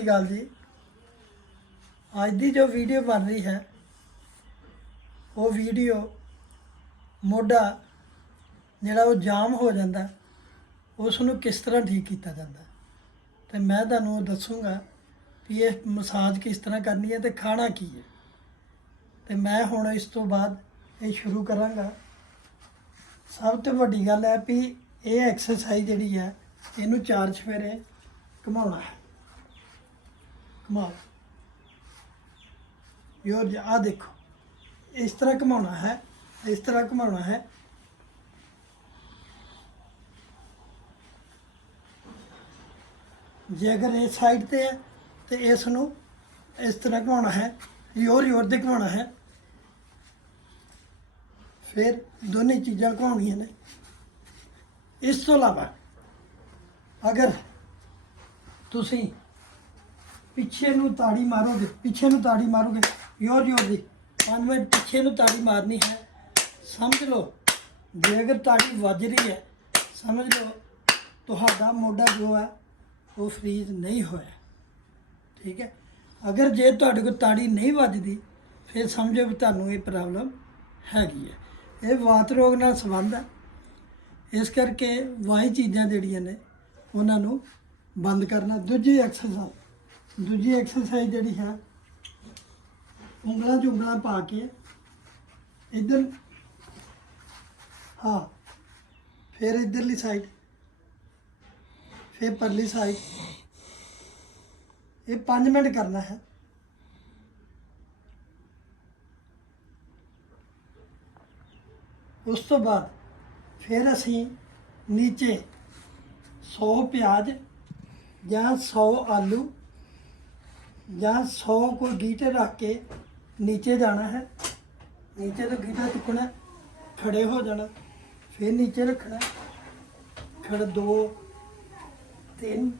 ਗੱਲ ਜੀ। ਅੱਜ ਦੀ ਜੋ ਵੀਡੀਓ ਬਣ ਰਹੀ ਹੈ, ਉਹ ਵੀਡੀਓ ਮੋਢਾ ਜਿਹੜਾ ਉਹ ਜਾਮ ਹੋ ਜਾਂਦਾ, ਉਸ ਨੂੰ ਕਿਸ ਤਰ੍ਹਾਂ ਠੀਕ ਕੀਤਾ ਜਾਂਦਾ? ਤੇ ਮੈਂ ਤੁਹਾਨੂੰ ਉਹ ਦੱਸੂਗਾ ਕਿ ਇਹ ਮਸਾਜ ਕਿਸ ਤਰ੍ਹਾਂ ਕਰਨੀ ਹੈ ਤੇ ਖਾਣਾ ਕੀ ਹੈ। ਤੇ ਮੈਂ ਹੁਣ ਇਸ ਤੋਂ ਬਾਅਦ ਇਹ ਸ਼ੁਰੂ ਕਰਾਂਗਾ। ਸਭ ਤੋਂ ਵੱਡੀ ਗੱਲ ਹੈ ਵੀ ਇਹ ਐਕਸਰਸਾਈਜ਼ ਜਿਹੜੀ ਹੈ, ਇਹਨੂੰ ਚਾਰ ਸਵੇਰੇ ਘੁਮਾਉਣਾ ਹੈ। ਮਾਲ ਯੋਰ ਆ ਦੇਖੋ। ਇਸ ਤਰ੍ਹਾਂ ਘੁਮਾਉਣਾ ਹੈ, ਇਸ ਤਰ੍ਹਾਂ ਘੁਮਾਉਣਾ ਹੈ। ਜੇ ਅਗਰ ਇਹ ਸਾਈਡ ਤੇ ਹੈ, ਤੇ ਇਸ ਨੂੰ ਇਸ ਤਰ੍ਹਾਂ ਘੁਮਾਉਣਾ ਹੈ ਯੋਰ ਯੋਰ ਦੇ ਘੁਮਾਉਣਾ ਹੈ, ਫਿਰ ਦੋਨੇ ਚੀਜ਼ਾਂ ਘੁਮਾਉਣੀਆਂ ਨੇ। ਇਸ ਤੋਂ ਇਲਾਵਾ ਅਗਰ ਤੁਸੀਂ ਪਿੱਛੇ ਨੂੰ ਤਾੜੀ ਮਾਰੋਗੇ, ਪਿੱਛੇ ਨੂੰ ਤਾੜੀ ਮਾਰੋਗੇ ਯੋਰ ਯੋਰ ਦੀ। ਪੰਜ ਮਿੰਟ ਪਿੱਛੇ ਨੂੰ ਤਾੜੀ ਮਾਰਨੀ ਹੈ। ਸਮਝ ਲਓ ਜੇ ਅਗਰ ਤਾੜੀ ਵੱਜ ਰਹੀ ਹੈ, ਸਮਝ ਲਓ, ਤੁਹਾਡਾ ਮੋਢਾ ਜੋ ਹੈ, ਉਹ ਫਰੀਜ਼ ਨਹੀਂ ਹੋਇਆ। ਠੀਕ ਹੈ? ਅਗਰ ਜੇ ਤੁਹਾਡੇ ਕੋਲ ਤਾੜੀ ਨਹੀਂ ਵੱਜਦੀ, ਫਿਰ ਸਮਝੋ ਵੀ ਤੁਹਾਨੂੰ ਇਹ ਪ੍ਰੋਬਲਮ ਹੈਗੀ ਹੈ। ਇਹ ਵਾਤ ਰੋਗ ਨਾਲ ਸੰਬੰਧ ਹੈ। ਇਸ ਕਰਕੇ ਵਾਹੀ ਚੀਜ਼ਾਂ ਜਿਹੜੀਆਂ ਨੇ, ਉਹਨਾਂ ਨੂੰ ਬੰਦ ਕਰਨਾ। ਦੂਜੀ ਐਕਸਰਸਾਈਜ਼ ਦੂਜੀ ਐਕਸਰਸਾਈਜ਼ ਜਿਹੜੀ ਹੈ, ਉਂਗਲਾਂ 'ਚ ਉਂਗਲਾਂ ਪਾ ਕੇ ਇੱਧਰ, ਹਾਂ, ਫਿਰ ਇੱਧਰਲੀ ਸਾਈਡ ਫਿਰ ਪਰਲੀ ਸਾਈਡ ਇਹ 5 ਮਿੰਟ ਕਰਨਾ ਹੈ। ਉਸ ਤੋਂ ਬਾਅਦ ਫਿਰ ਅਸੀਂ ਨੀਚੇ 100 ਪਿਆਜ਼ ਜਾਂ 100 ਆਲੂ ਜਾਂ 100 ਕੋਈ ਗੀਟੇ ਰੱਖ ਕੇ ਨੀਚੇ ਜਾਣਾ ਹੈ। ਨੀਚੇ ਤੋਂ ਗੀਟਾ ਚੁੱਕਣਾ ਖੜੇ ਹੋ ਜਾਣਾ ਫਿਰ ਨੀਚੇ ਰੱਖਣਾ ਫਿਰ 2 3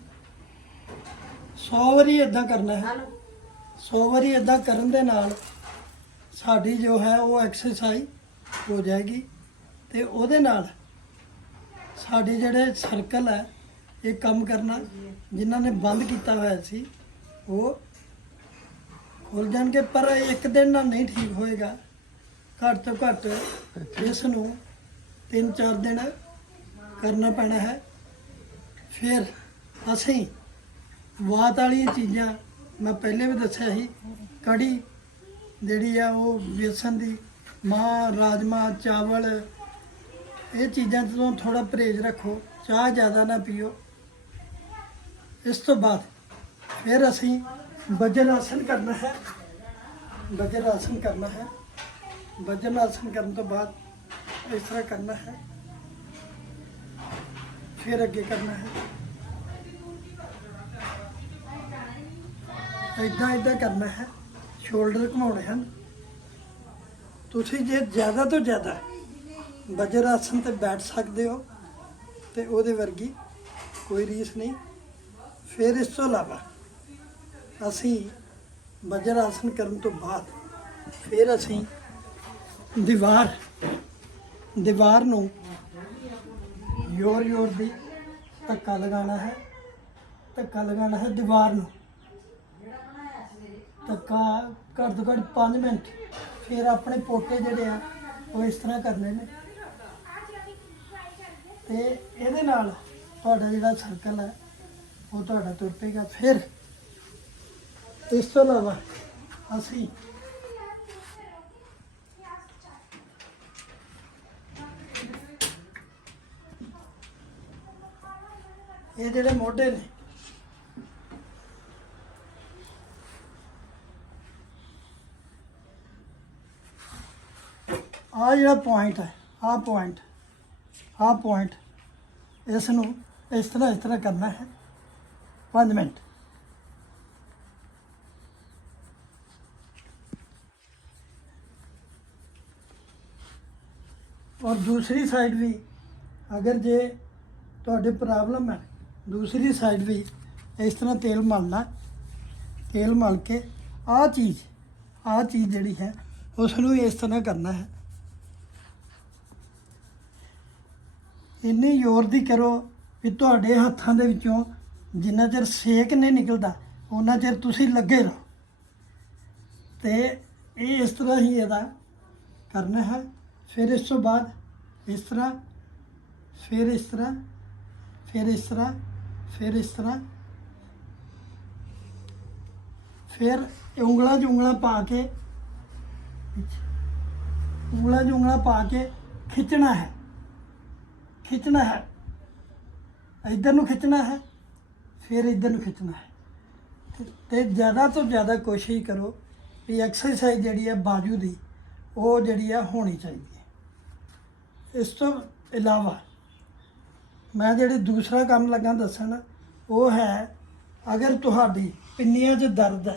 100 ਵਾਰੀ ਇਦਾਂ ਕਰਨਾ ਹੈ। 100 ਵਾਰੀ ਇਦਾਂ ਕਰਨ ਦੇ ਨਾਲ ਸਾਡੀ ਜੋ ਹੈ ਉਹ ਐਕਸਰਸਾਈਜ਼ ਹੋ ਜਾਏਗੀ ਤੇ ਉਹਦੇ ਨਾਲ ਸਾਡੇ ਜਿਹੜੇ ਸਰਕਲ ਹੈ ਇਹ ਕੰਮ ਕਰਨਾ ਜਿਨ੍ਹਾਂ ਨੇ ਬੰਦ ਕੀਤਾ ਹੋਇਆ ਸੀ ਉਹ ਖੁੱਲ ਜਾਣਗੇ, ਪਰ ਇੱਕ ਦਿਨ ਨਾਲ ਨਹੀਂ ਠੀਕ ਹੋਏਗਾ। ਘੱਟ ਤੋਂ ਘੱਟ ਇਸ ਨੂੰ 3-4 ਦਿਨ ਕਰਨਾ ਪੈਣਾ ਹੈ। ਫਿਰ ਅਸੀਂ ਵਾਤ ਵਾਲੀਆਂ ਚੀਜ਼ਾਂ, ਮੈਂ ਪਹਿਲੇ ਵੀ ਦੱਸਿਆ ਸੀ, ਕੜੀ ਜਿਹੜੀ ਆ ਉਹ ਵੇਸਣ ਦੀ, ਮਾਂ, ਰਾਜਮਾ, ਚਾਵਲ, ਇਹ ਚੀਜ਼ਾਂ ਤੋਂ ਥੋੜਾ ਪਰਹੇਜ਼ ਰੱਖੋ, ਚਾਹ ਜ਼ਿਆਦਾ ਨਾ ਪੀਓ। ਇਸ ਤੋਂ ਬਾਅਦ ਫਿਰ ਅਸੀਂ ਵਜਰ ਆਸਨ ਕਰਨਾ ਹੈ ਵਜਰ ਆਸਨ ਕਰਨਾ ਹੈ ਵਜਰ ਆਸਨ ਕਰਨ ਤੋਂ ਬਾਅਦ ਇਸ ਤਰ੍ਹਾਂ ਕਰਨਾ ਹੈ ਫਿਰ ਅੱਗੇ ਕਰਨਾ ਹੈ ਇਦਾਂ ਇਦਾਂ ਕਰਨਾ ਹੈ ਸ਼ੋਲਡਰ ਘੁਮਾਉਣੇ ਹਨ ਤੁਸੀਂ ਜੇ ਜ਼ਿਆਦਾ ਤੋਂ ਜ਼ਿਆਦਾ ਵਜਰ ਆਸਨ ਤੇ ਬੈਠ ਸਕਦੇ ਹੋ ਤੇ ਉਹਦੇ ਵਰਗੀ ਕੋਈ ਰੀਸ ਨਹੀਂ ਫਿਰ ਇਸ ਤੋਂ ਇਲਾਵਾ ਅਸੀਂ ਵਜਰ ਆਸਨ ਕਰਨ ਤੋਂ ਬਾਅਦ ਫਿਰ ਅਸੀਂ ਦੀਵਾਰ ਦੀਵਾਰ ਨੂੰ ਯੋਰ ਯੋਰ ਦੀ ਧੱਕਾ ਲਗਾਉਣਾ ਹੈ, ਧੱਕਾ ਲਗਾਉਣਾ ਹੈ ਦੀਵਾਰ ਨੂੰ। ਧੱਕਾ ਘੱਟ ਤੋਂ ਘੱਟ 5 ਮਿੰਟ ਫਿਰ ਆਪਣੇ ਪੋਟੇ ਜਿਹੜੇ ਆ ਉਹ ਇਸ ਤਰ੍ਹਾਂ ਕਰਨੇ ਨੇ। ਤੇ ਇਹਦੇ ਨਾਲ ਤੁਹਾਡਾ ਜਿਹੜਾ ਸਰਕਲ ਹੈ ਉਹ ਤੁਹਾਡਾ ਤੁਰ ਪਏਗਾ। ਫਿਰ ਇਸ ਤੋਂ ਇਲਾਵਾ ਅਸੀਂ ਇਹ ਜਿਹੜੇ ਮੋਢੇ ਨੇ ਆ ਜਿਹੜਾ ਪੁਆਇੰਟ ਹੈ ਆ ਪੁਆਇੰਟ ਆ ਪੁਆਇੰਟ ਇਸ ਨੂੰ ਇਸ ਤਰ੍ਹਾਂ ਇਸ ਤਰ੍ਹਾਂ ਕਰਨਾ ਹੈ। 5 ਮਿੰਟ। ਔਰ ਦੂਸਰੀ ਸਾਈਡ ਵੀ, ਅਗਰ ਜੇ ਤੁਹਾਡੇ ਪ੍ਰੋਬਲਮ ਹੈ, ਦੂਸਰੀ ਸਾਈਡ ਵੀ ਇਸ ਤਰ੍ਹਾਂ ਤੇਲ ਮਲਣਾ, ਤੇਲ ਮਲ ਕੇ ਆਹ ਚੀਜ਼ ਆਹ ਚੀਜ਼ ਜਿਹੜੀ ਹੈ, ਉਸ ਨੂੰ ਇਸ ਤਰ੍ਹਾਂ ਕਰਨਾ ਹੈ। ਇੰਨੀ ਜ਼ੋਰ ਦੀ ਕਰੋ ਵੀ ਤੁਹਾਡੇ ਹੱਥਾਂ ਦੇ ਵਿੱਚੋਂ ਜਿੰਨਾ ਚਿਰ ਸੇਕ ਨਹੀਂ ਨਿਕਲਦਾ ਉਹਨਾਂ ਚਿਰ ਤੁਸੀਂ ਲੱਗੇ ਰਹੋ। ਤੇ ਇਹ ਇਸ ਤਰ੍ਹਾਂ ਹੀ ਇਹਦਾ ਕਰਨਾ ਹੈ। ਫਿਰ ਇਸ ਤੋਂ ਬਾਅਦ ਇਸ ਤਰ੍ਹਾਂ, ਫਿਰ ਇਸ ਤਰ੍ਹਾਂ, ਫਿਰ ਇਸ ਤਰ੍ਹਾਂ, ਫਿਰ ਇਸ ਤਰ੍ਹਾਂ। ਫਿਰ ਉਂਗਲਾਂ 'ਚ ਉਂਗਲਾਂ ਪਾ ਕੇ, ਉਂਗਲਾਂ 'ਚ ਉਂਗਲਾਂ ਪਾ ਕੇ ਖਿੱਚਣਾ ਹੈ। ਖਿੱਚਣਾ ਹੈ। ਇੱਧਰ ਨੂੰ ਖਿੱਚਣਾ ਹੈ, ਫਿਰ ਇੱਧਰ ਨੂੰ ਖਿੱਚਣਾ ਹੈ। ਤੇ- ਤੇ ਜ਼ਿਆਦਾ ਤੋਂ ਜ਼ਿਆਦਾ ਕੋਸ਼ਿਸ਼ ਕਰੋ ਵੀ ਐਕਸਰਸਾਈਜ਼ ਜਿਹੜੀ ਹੈ ਬਾਜੂ ਦੀ, ਉਹ ਜਿਹੜੀ ਹੈ ਹੋਣੀ ਚਾਹੀਦੀ ਹੈ। ਇਸ ਤੋਂ ਇਲਾਵਾ ਮੈਂ ਜਿਹੜੇ ਦੂਸਰਾ ਕੰਮ ਲੱਗਾ ਦੱਸਣ, ਉਹ ਹੈ ਅਗਰ ਤੁਹਾਡੀ ਪਿੰਨੀਆਂ 'ਚ ਦਰਦ ਹੈ,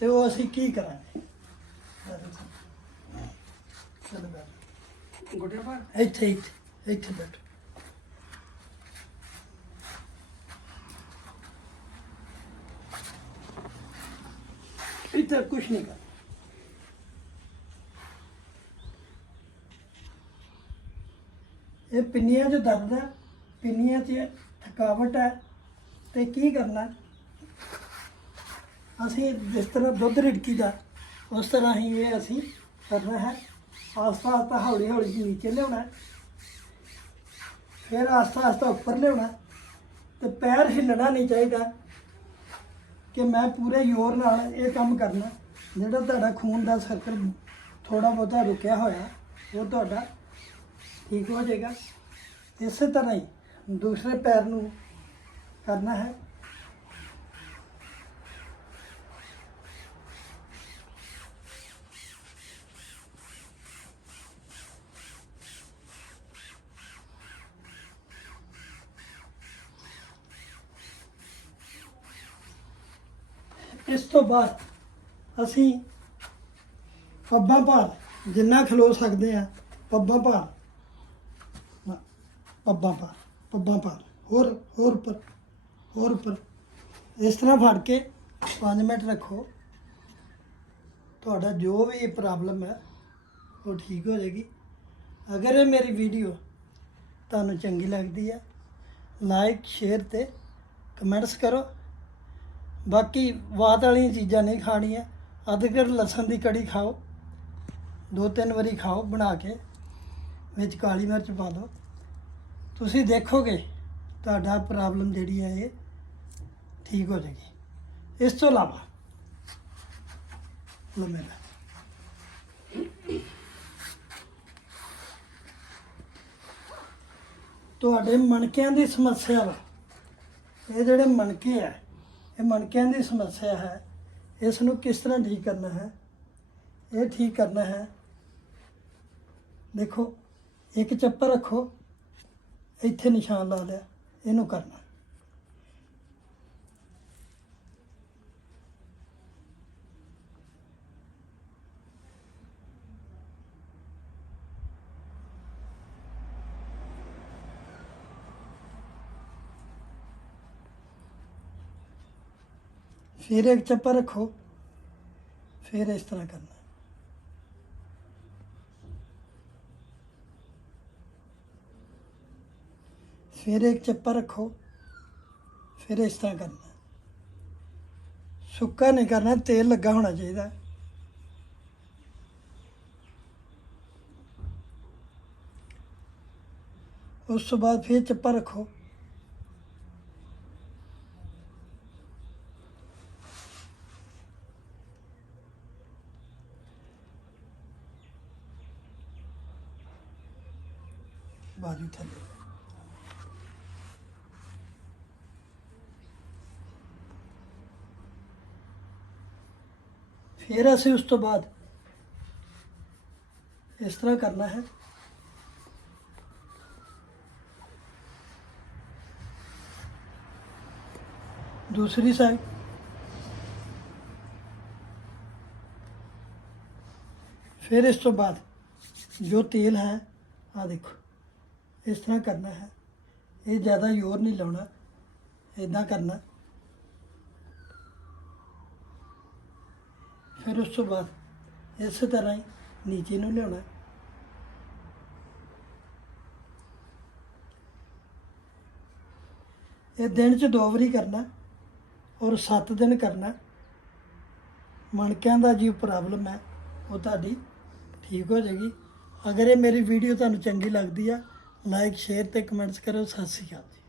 ਤੇ ਉਹ ਅਸੀਂ ਕੀ ਕਰਾਂਗੇ ਚਲੋ ਬੈਠੋ। ਗੋਡਿਆਂ ਪਰ ਇੱਥੇ ਇੱਥੇ ਇੱਥੇ ਬੈਠੋ ਇੱਥੇ ਕੁਛ ਨਹੀਂ ਕਰ ਇਹ ਪਿੰਨੀਆਂ 'ਚ ਦਰਦ ਹੈ, ਪਿੰਨੀਆਂ 'ਚ ਥਕਾਵਟ ਹੈ, ਤੇ ਕੀ ਕਰਨਾ? ਅਸੀਂ ਜਿਸ ਤਰ੍ਹਾਂ ਦੁੱਧ ਰਿੜਕੀ ਦਾ, ਉਸ ਤਰ੍ਹਾਂ ਹੀ ਇਹ ਅਸੀਂ ਕਰਨਾ ਹੈ। ਆਸਤਾ ਆਸਤਾ ਹੌਲੀ ਹੌਲੀ ਨੀਚੇ ਲਿਆਉਣਾ ਫਿਰ ਆਸਤਾ ਆਸਤਾ ਉੱਪਰ ਲਿਆਉਣਾ ਤੇ ਪੈਰ ਹਿੱਲਣਾ ਨਹੀਂ ਚਾਹੀਦਾ ਕਿ ਮੈਂ ਪੂਰੇ ਜ਼ੋਰ ਨਾਲ ਇਹ ਕੰਮ ਕਰਨਾ। ਜਿਹੜਾ ਤੁਹਾਡਾ ਖੂਨ ਦਾ ਸਰਕਲ ਥੋੜਾ ਬਹੁਤਾ ਰੁਕਿਆ ਹੋਇਆ, ਉਹ ਤੁਹਾਡਾ ਠੀਕ ਹੋ ਜਾਏਗਾ। ਇਸੇ ਤਰ੍ਹਾਂ ਹੀ ਦੂਸਰੇ ਪੈਰ ਨੂੰ ਕਰਨਾ ਹੈ। ਇਸ ਤੋਂ ਬਾਅਦ ਅਸੀਂ ਪੱਬਾਂ ਭਾਰ ਜਿੰਨਾ ਖਲੋ ਸਕਦੇ ਆ ਪੱਬਾਂ ਭਾਰ ਪੱਬਾਂ ਭਾਰ ਪੱਬਾਂ ਭਾਰ ਹੋਰ ਹੋਰ ਉੱਪਰ ਹੋਰ ਉੱਪਰ। ਇਸ ਤਰ੍ਹਾਂ ਫੜ ਕੇ 5 ਮਿੰਟ ਰੱਖੋ। ਤੁਹਾਡਾ ਜੋ ਵੀ ਪ੍ਰੋਬਲਮ ਹੈ, ਉਹ ਠੀਕ ਹੋ ਜਾਏਗੀ। ਅਗਰ ਇਹ ਮੇਰੀ ਵੀਡੀਓ ਤੁਹਾਨੂੰ ਚੰਗੀ ਲੱਗਦੀ ਹੈ ਲਾਈਕ ਸ਼ੇਅਰ ਤੇ ਕਮੈਂਟਸ ਕਰੋ। ਬਾਕੀ ਬਾਤ ਵਾਲੀਆਂ ਚੀਜ਼ਾਂ ਨਹੀਂ ਖਾਣੀਆਂ। ਅਦਰਕ ਲਸਣ ਦੀ ਕੜੀ ਖਾਓ। ਦੋ ਤਿੰਨ ਵਾਰੀ ਖਾਓ ਬਣਾ ਕੇ। ਵਿੱਚ ਕਾਲੀ ਮਿਰਚ ਪਾ ਦਿਓ। ਤੁਸੀਂ ਦੇਖੋਗੇ, ਤੁਹਾਡਾ ਪ੍ਰੋਬਲਮ ਜਿਹੜੀ ਹੈ ਇਹ ਠੀਕ ਹੋ ਜਾਏਗੀ। ਇਸ ਤੋਂ ਇਲਾਵਾ, ਲੰਮੇ ਮੇਰਾ ਤੁਹਾਡੇ ਮਣਕਿਆਂ ਦੀ ਸਮੱਸਿਆ ਵਾ। ਇਹ ਜਿਹੜੇ ਮਣਕੇ ਆ, ਇਹ ਮਣਕਿਆਂ ਦੀ ਸਮੱਸਿਆ ਹੈ। ਇਸ ਨੂੰ ਕਿਸ ਤਰ੍ਹਾਂ ਠੀਕ ਕਰਨਾ ਹੈ? ਇਹ ਠੀਕ ਕਰਨਾ ਹੈ। ਦੇਖੋ, ਇੱਕ ਚੱਪਰ ਰੱਖੋ। ਇੱਥੇ ਨਿਸ਼ਾਨ ਲਾ ਲਿਆ ਇਹਨੂੰ ਕਰਨਾ। ਫਿਰ ਇੱਕ ਚੱਪਰ ਰੱਖੋ ਫਿਰ ਇਸ ਤਰ੍ਹਾਂ ਕਰਨਾ। ਫਿਰ ਇੱਕ ਚੱਪਰ ਰੱਖੋ। ਫਿਰ ਇਸ ਤਰ੍ਹਾਂ ਕਰਨਾ। ਸੁੱਕਾ ਨਹੀਂ ਕਰਨਾ, ਤੇਲ ਲੱਗਾ ਹੋਣਾ ਚਾਹੀਦਾ। ਉਸ ਤੋਂ ਬਾਅਦ ਫਿਰ ਚੱਪਾ ਰੱਖੋ। ਬਾਜੂ ਥੱਲੇ। ਫਿਰ ਅਸੀਂ ਉਸ ਤੋਂ ਬਾਅਦ ਇਸ ਤਰ੍ਹਾਂ ਕਰਨਾ ਹੈ ਦੂਸਰੀ ਸਾਈਡ ਫਿਰ ਇਸ ਤੋਂ ਬਾਅਦ ਜੋ ਤੇਲ ਹੈ ਆ ਦੇਖੋ ਇਸ ਤਰ੍ਹਾਂ ਕਰਨਾ ਹੈ ਇਹ ਜ਼ਿਆਦਾ ਜ਼ੋਰ ਨਹੀਂ ਲਾਉਣਾ ਇਦਾਂ ਕਰਨਾ ਫਿਰ ਉਸ ਤੋਂ ਬਾਅਦ ਇਸੇ ਤਰ੍ਹਾਂ ਹੀ ਨੀਚੇ ਨੂੰ ਲਿਆਉਣਾ। ਇਹ ਦਿਨ ਚ ਦੋ ਵਾਰੀ ਕਰਨਾ ਔਰ 7 ਦਿਨ ਕਰਨਾ। ਮਣਕਿਆਂ ਦਾ ਜੀ ਪ੍ਰੋਬਲਮ ਹੈ, ਉਹ ਤੁਹਾਡੀ ਠੀਕ ਹੋ ਜਾਏਗੀ। ਅਗਰ ਇਹ ਮੇਰੀ ਵੀਡੀਓ ਤੁਹਾਨੂੰ ਚੰਗੀ ਲੱਗਦੀ ਆ ਲਾਈਕ ਸ਼ੇਅਰ ਤੇ ਕਮੈਂਟਸ ਕਰੋ ਸਤਿ ਸ਼੍ਰੀ ਅਕਾਲ ਜੀ।